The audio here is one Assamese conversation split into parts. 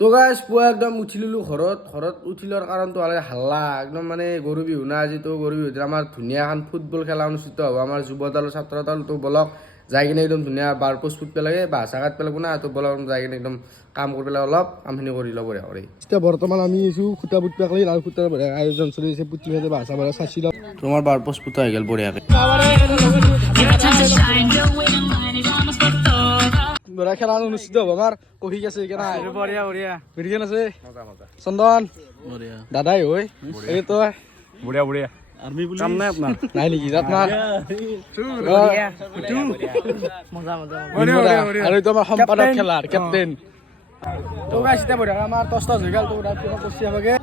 তো গাইজ পুৱা একদম উঠি ললোঁ ঘৰত উঠি লোৱাৰ কাৰণটো হ'লে হাল্লা একদম মানে গৰু বিহু না আজি তো গৰু বিহুত আমাৰ ধুনীয়া এখন ফুটবল খেলা অনুষ্ঠিত হ'ব আমাৰ যুৱ দল ছাত্ৰ দল তো বলক যাই কিনে একদম ধুনীয়া বাৰ পোষ্ট ফুট পেলাগে বাঁহ চাগাত পেলাব না তো বলক যাই কিনে একদম কাম কৰি পেলাই অলপ কামখিনি কৰি ল'ব কৰি এতিয়া বৰ্তমান আমি আছোঁ খুটা পুত পেলাই আৰু খুটাৰ আয়োজন চলি আছে পুতি মেলি বাঁহ চাহ চাচি লওক তোমাৰ বাৰ পোষ্ট পুতা হৈ গ'ল বঢ়িয়াকৈ বঢ়িয়া খেলা অনুষ্ঠিত হ'ব আমাৰ কহিক আছে কেনা বঢ়িয়া বঢ়িয়া বিৰিয়ান আছে চন্দন দাদাই হয় এই তই বঢ়িয়া বঢ়িয়া আৰ্মি পুলিচ কাম নাই আপোনাৰ নাই নেকি আপোনাৰ আৰু এইটো আমাৰ সম্পাদক খেলাৰ কেপ্টেইন তো গাইছ এতিয়া বঢ়িয়া আমাৰ টচ টচ হৈ গ'ল তো কিবা কচি হ'বগে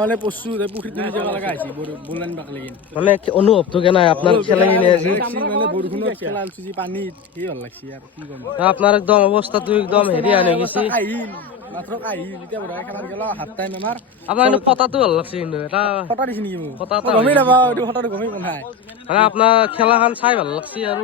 মানে প্ৰস্তুত পুখুৰীত তুমি যাব লগা হৈছে বলান বাক লাগি মানে অনুভৱটো কেনে আপোনাৰ খেলা কিনে আজি মানে বৰষুণত খেলা যি পানীত সেই ভাল লাগছে আৰু কি ক'ম আপোনাৰ একদম অৱস্থাটো একদম হেৰি আনি গৈছে মাত্ৰ কাহিল এতিয়া বঢ়িয়া খেলা গেল হাফ টাইম আমাৰ আপোনাৰ ফটাটো ভাল লাগছে কিন্তু এটা ফটা দিছে নেকি মোক ফটা গমেই নাপাওঁ এইটো ফটাটো গমেই পোৱা নাই মানে আপোনাৰ খেলাখন চাই ভাল লাগছে আৰু